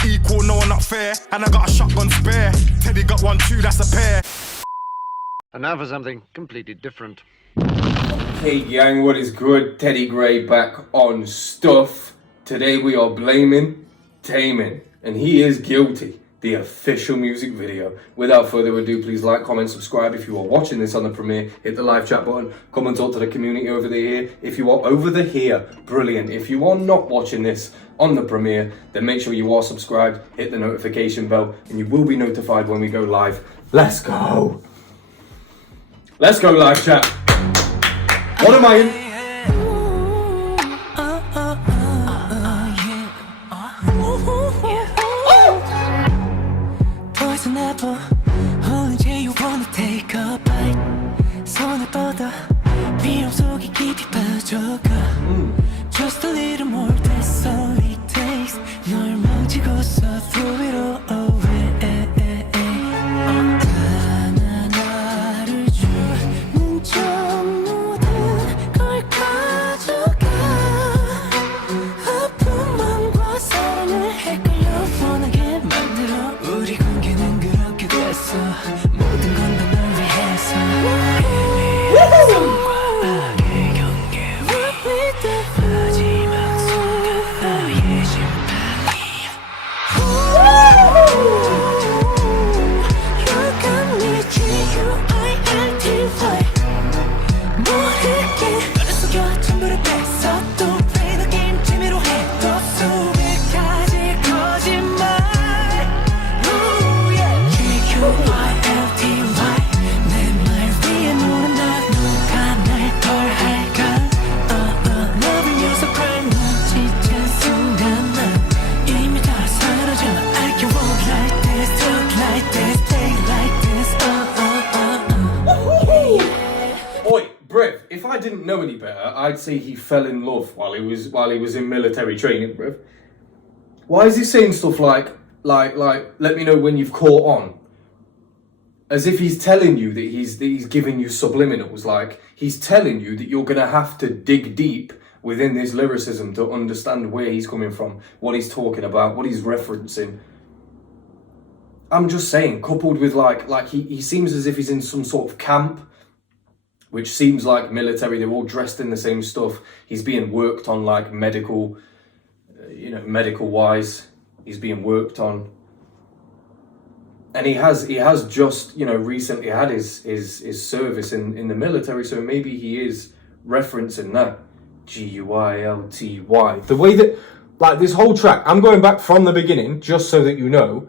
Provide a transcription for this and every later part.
not equal, no, not fair. And I got a shotgun spare. Teddy got one too, that's a pair. And now for something completely different. Hey gang, what is good? Teddy Gray back on Stuff. Today we are blaming TAEMIN, and he is guilty. The official music video. Without further ado, please like, comment, subscribe. If you are watching this on the premiere, hit the live chat button. Come and talk to the community over there. If you are over the here, brilliant. If you are not watching this on the premiere, then make sure you are subscribed, hit the notification bell, and you will be notified when we go live. Let's go. Let's go live chat. What am I in? Just a little more, that's all it takes. 널 만지고서 throw it all away. 다 나를 주는 전부든 걸 가져가. 아픈 마음과 사랑을 헷갈려 원하게 만들어. 우리 관계는 그렇게 됐어. 모든 건 다 널 위해서. If I didn't know any better, I'd say he fell in love while he was in military training, bruv. Why is he saying stuff like let me know when you've caught on? As if he's telling you that he's giving you subliminals, like he's telling you that you're gonna have to dig deep within this lyricism to understand where he's coming from, what he's talking about, what he's referencing. I'm just saying, coupled with like he seems as if he's in some sort of camp, which seems like military. They're all dressed in the same stuff. He's being worked on like medical, medical wise. He's being worked on. And he has just, recently had his service in the military. So maybe he is referencing that. G-U-I-L-T-Y. The way that, like this whole track, I'm going back from the beginning, just so that you know.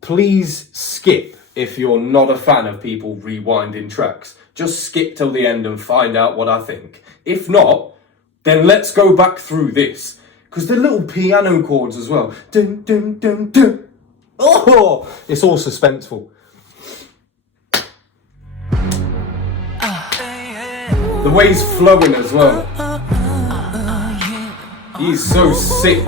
Please skip if you're not a fan of people rewinding tracks. Just skip till the end and find out what I think. If not, then let's go back through this. Because the little piano chords as well. Dun, dun, dun, dun. Oh, it's all suspenseful. The way he's flowing as well. He's so sick.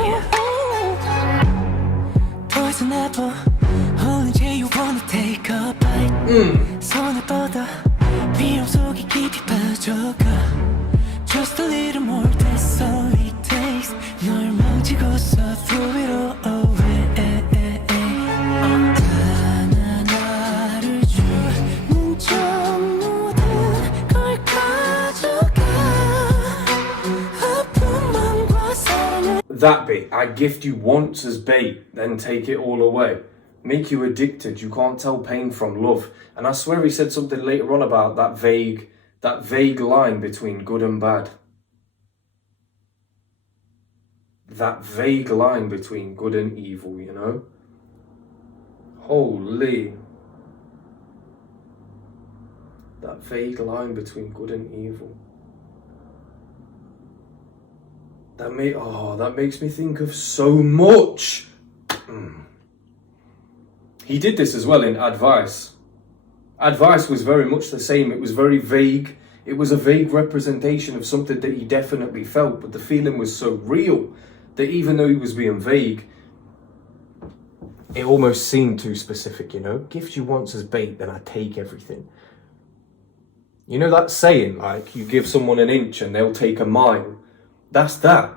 Just a little more, that's all it takes. 널 만지고서 throw it all away. 다 나를 주는 전부든 걸 가져가. 아픈 마음과 사랑을. That bit, I gift you once as bait, then take it all away. Make you addicted, you can't tell pain from love. And I swear he said something later on about that vague line between good and bad. That vague line between good and evil, Holy. That vague line between good and evil. That makes me think of so much. He did this as well in Advice. Advice was very much the same. It was very vague. It was a vague representation of something that he definitely felt, but the feeling was so real that even though he was being vague, it almost seemed too specific, Gift you once as bait, then I take everything. You know that saying, like, you give someone an inch and they'll take a mile? That's that.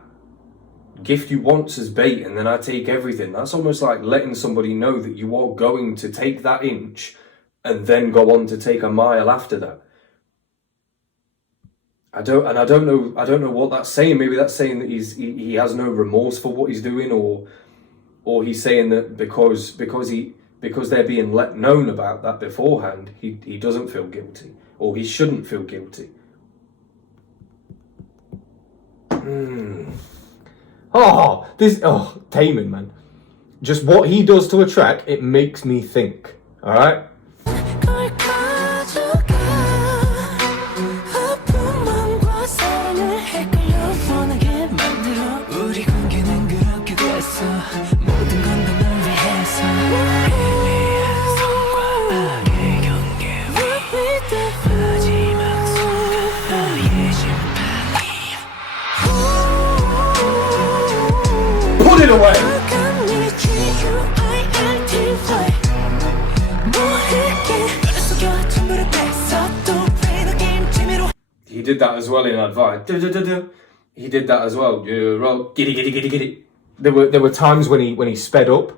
gift you once as bait and then I take everything. That's almost like letting somebody know that you are going to take that inch and then go on to take a mile after that. I don't know what that's saying. Maybe that's saying that he has no remorse for what he's doing, or he's saying that because they're being let known about that beforehand, he doesn't feel guilty, or he shouldn't feel guilty. TAEMIN, man. Just what he does to a track, it makes me think. All right. 걸 가져가 아픈 마음과 사랑을 헷갈려 원하게 만들어 우리 관계는 그렇게 됐어 모든 건 다 널 위해서 손과 악의 경계 마지막 순간 너의 심판이야 Put it away. He did that as well in Advice. He did that as well. Giddy. There were times when he sped up.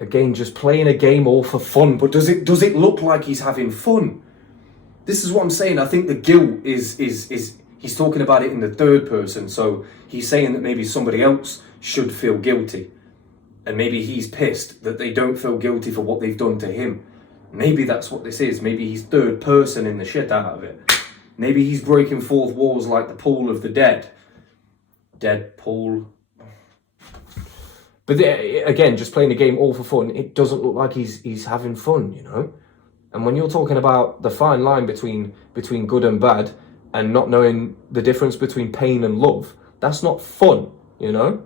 Again, just playing a game all for fun. But does it look like he's having fun? This is what I'm saying. I think the guilt is he's talking about it in the third person. So he's saying that maybe somebody else should feel guilty. And maybe he's pissed that they don't feel guilty for what they've done to him. Maybe that's what this is. Maybe he's third person in the shit out of it. Maybe he's breaking fourth walls like the pool of the dead. Deadpool. But again, just playing the game all for fun, it doesn't look like he's having fun, you know? And when you're talking about the fine line between good and bad and not knowing the difference between pain and love, that's not fun, you know?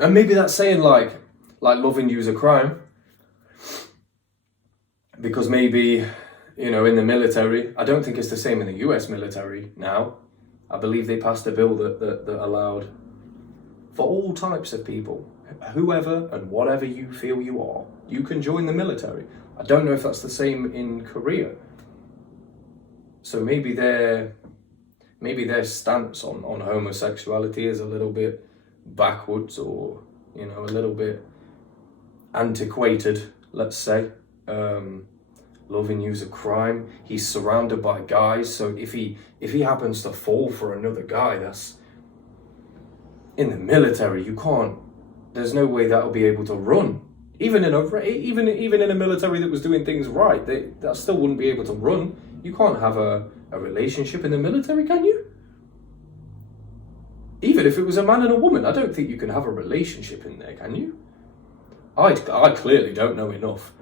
And maybe that's saying like loving you is a crime. Because maybe, you know, in the military, I don't think it's the same in the US military now. I believe they passed a bill that allowed for all types of people, whoever and whatever you feel you are, you can join the military. I don't know if that's the same in Korea. So maybe their stance on homosexuality is a little bit backwards, or, you know, a little bit antiquated, let's say. Loving you's a crime. He's surrounded by guys, so if he happens to fall for another guy, that's in the military. You can't. There's no way that'll be able to run. Even in a military that was doing things right, that still wouldn't be able to run. You can't have a relationship in the military, can you? Even if it was a man and a woman, I don't think you can have a relationship in there, can you? I clearly don't know enough.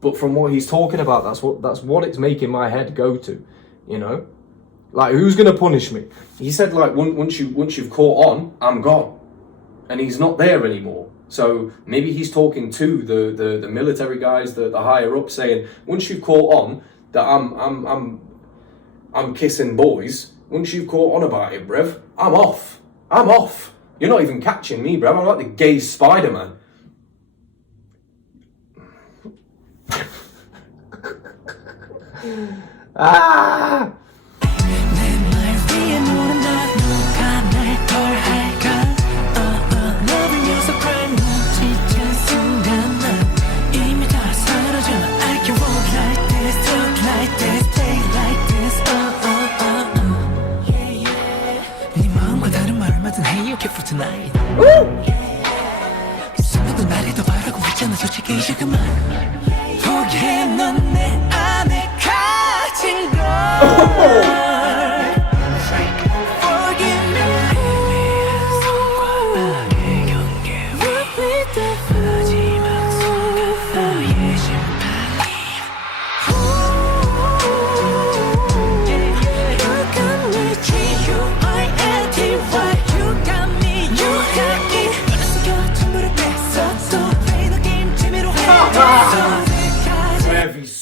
But from what he's talking about, that's what it's making my head go to, you know? Like, who's gonna punish me? He said, like, once you've caught on, I'm gone. And he's not there anymore. So maybe he's talking to the military guys, the higher up, saying, once you've caught on that I'm kissing boys, once you've caught on about it, bruv, I'm off. You're not even catching me, bruv. I'm like the gay Spider-Man. Ah! Tonight. 숨어도 나를 더 바라고 있잖아 솔직히 이제 그만 포기해 넌 내 안에 가진 걸 Forgive me 손과 악의 경계 마지막 순간 너의 심판이야 You got me, you got me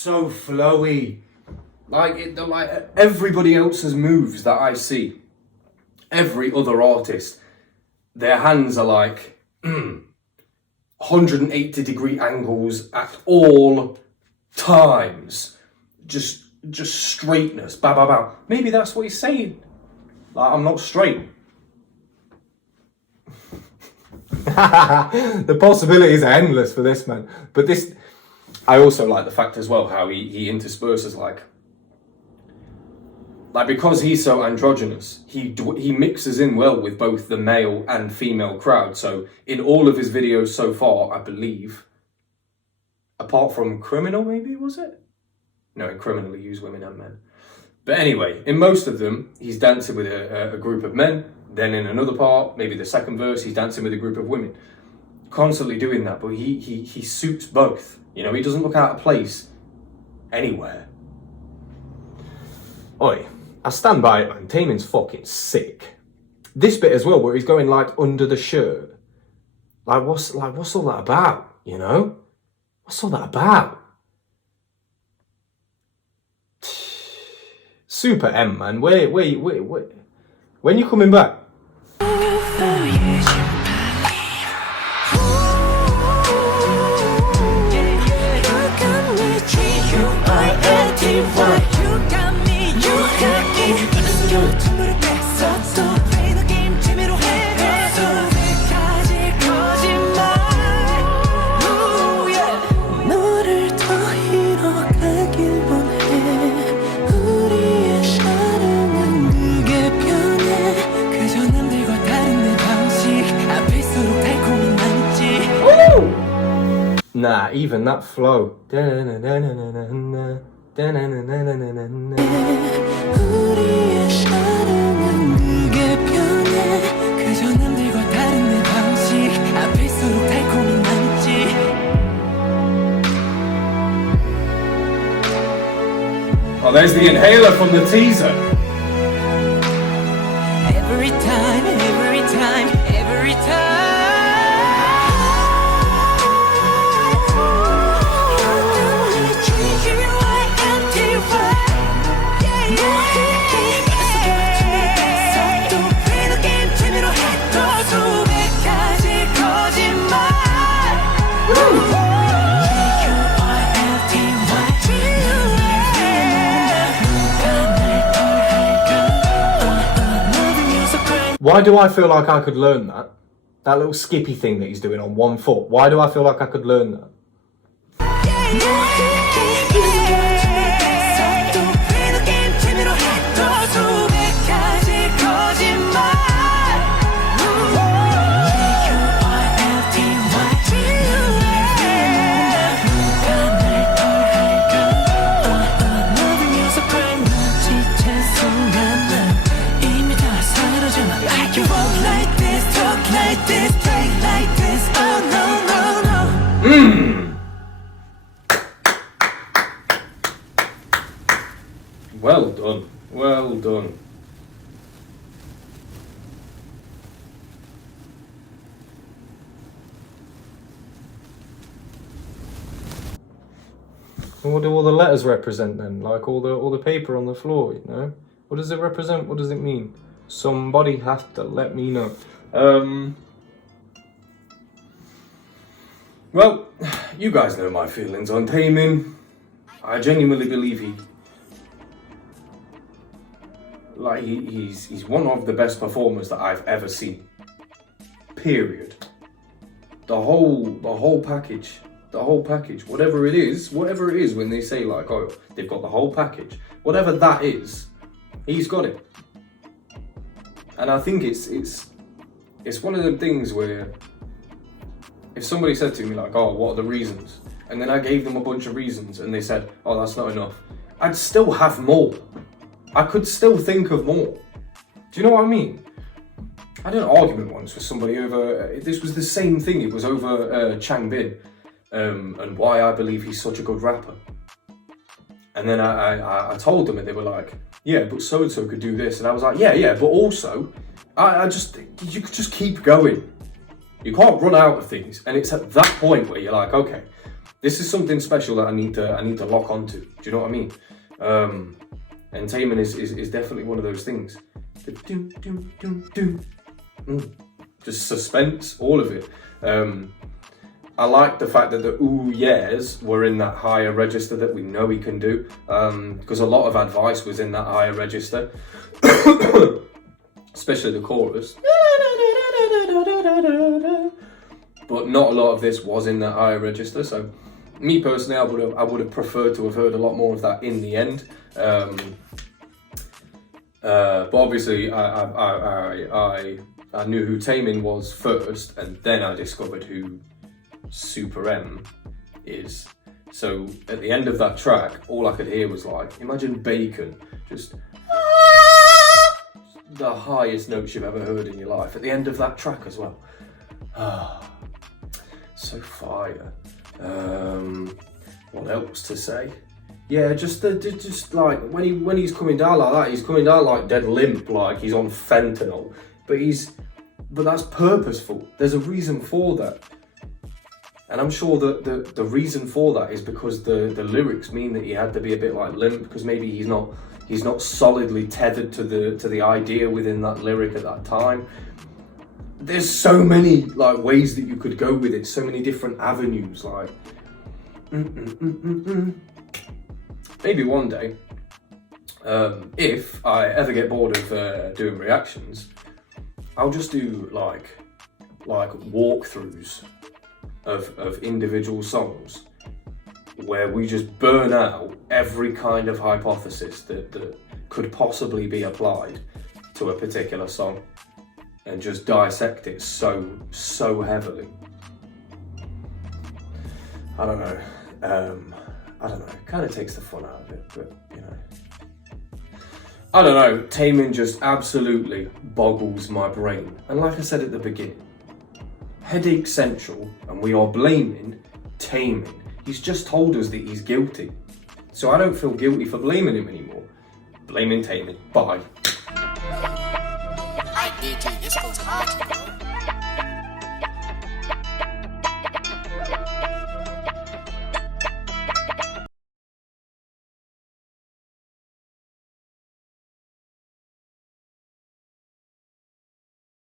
so flowy. Like everybody else's moves that I see, every other artist, their hands are like 180-degree angles at all times. Just straightness. Bow, bow, bow. Maybe that's what he's saying. Like, I'm not straight. The possibilities are endless for this man. But this, I also like the fact as well how he intersperses like because he's so androgynous, he mixes in well with both the male and female crowd. So in all of his videos so far, I believe, apart from Criminal, maybe, was it? No, in Criminal he used women and men. But anyway, in most of them, he's dancing with a group of men. Then in another part, maybe the second verse, he's dancing with a group of women. Constantly doing that, but he suits both. You know, he doesn't look out of place anywhere. Oi, I stand by it, man. TAEMIN's fucking sick. This bit as well, where he's going like under the shirt. What's all that about? You know, what's all that about? Super M, man. Wait. When you coming back? Nah, even that flow. Oh, there's the inhaler from the teaser. Every time, every time, every time. Why do I feel like I could learn that? That little skippy thing that he's doing on one foot. Why do I feel like I could learn that? Well done, well done. What do all the letters represent then? Like all the paper on the floor, you know? What does it represent? What does it mean? Somebody has to let me know. Well, you guys know my feelings on TAEMIN. I genuinely believe he's one of the best performers that I've ever seen. Period. The whole package. Whatever it is when they say like, oh, they've got the whole package. Whatever that is, he's got it. And I think it's one of them things where if somebody said to me like, oh, what are the reasons? And then I gave them a bunch of reasons and they said, oh, that's not enough. I'd still have more. I could still think of more. Do you know what I mean? I had an argument once with somebody over, this was the same thing, it was over Changbin and why I believe he's such a good rapper. And then I told them and they were like, yeah, but so-and-so could do this. And I was like, yeah, but also, you could just keep going. You can't run out of things. And it's at that point where you're like, okay, This is something special that I need to lock onto. Do you know what I mean? And TAEMIN is definitely one of those things. The doom, doom, doom, doom. Just suspense, all of it. I like the fact that the ooh yeahs were in that higher register that we know he can do, because a lot of advice was in that higher register, especially the chorus. But not a lot of this was in that higher register. So, me personally, I would have preferred to have heard a lot more of that in the end. But obviously, I knew who TAEMIN was first, and then I discovered who Super M is. So at the end of that track, all I could hear was like, imagine Bacon, just the highest notes you've ever heard in your life at the end of that track as well. So fire. What else to say? Yeah, just like when he's coming down like that, he's coming down like dead limp, like he's on fentanyl. But that's purposeful. There's a reason for that. And I'm sure that the reason for that is because the lyrics mean that he had to be a bit like limp, because maybe he's not solidly tethered to the idea within that lyric at that time. There's so many like ways that you could go with it, so many different avenues. Like, maybe one day, if I ever get bored of doing reactions, I'll just do like walkthroughs of individual songs where we just burn out every kind of hypothesis that could possibly be applied to a particular song and just dissect it so heavily. I don't know. It kind of takes the fun out of it, but you know. I don't know. TAEMIN just absolutely boggles my brain. And like I said at the beginning, headache central, and we are blaming TAEMIN. He's just told us that he's guilty. So I don't feel guilty for blaming him anymore. Blaming TAEMIN. Bye. This goes hard.